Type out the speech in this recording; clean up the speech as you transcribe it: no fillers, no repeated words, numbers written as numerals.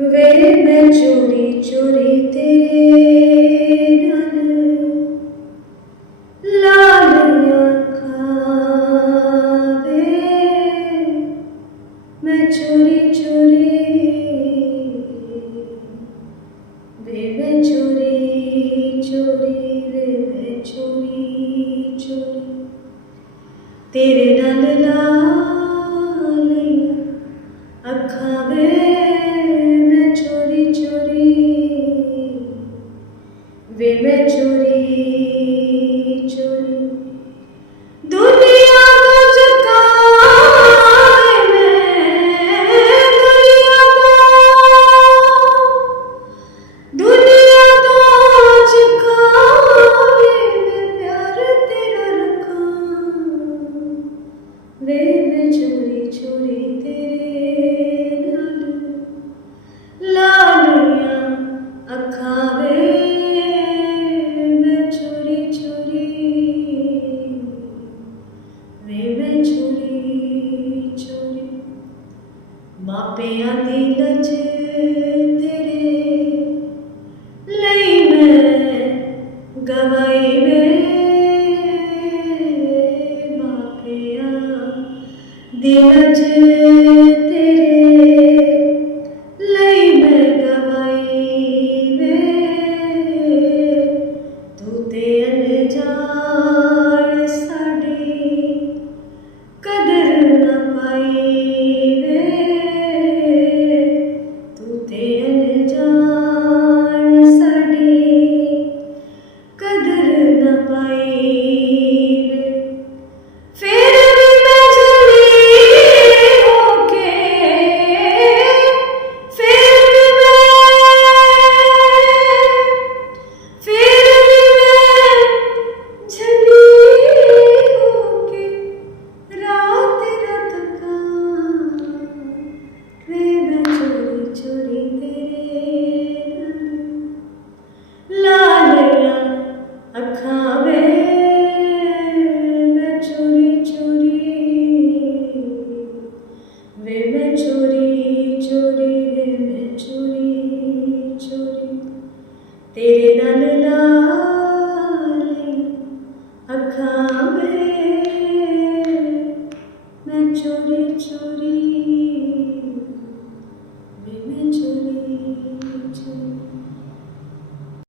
वे मैं चोरी चोरी तेरे नाल लालियां खावे, मैं चोरी चोरी वे मैं चोरी चोरी वे मैं चोरी चोरी तेरे नाल लालियां अखां वे मैं चोरी चोरी वे मैं चोरी चोरी दुनिया तो चकाए दुनिया तो चकाए मैं प्यार तेरा रखा, वे मैं चोरी चोरी तेरे नाल लालियां अखां वे मैं चोरी चोरी वे मैं चोरी चोरी मापियां दी लज तेरे लई मैं गवाई वे, मापियां दी लज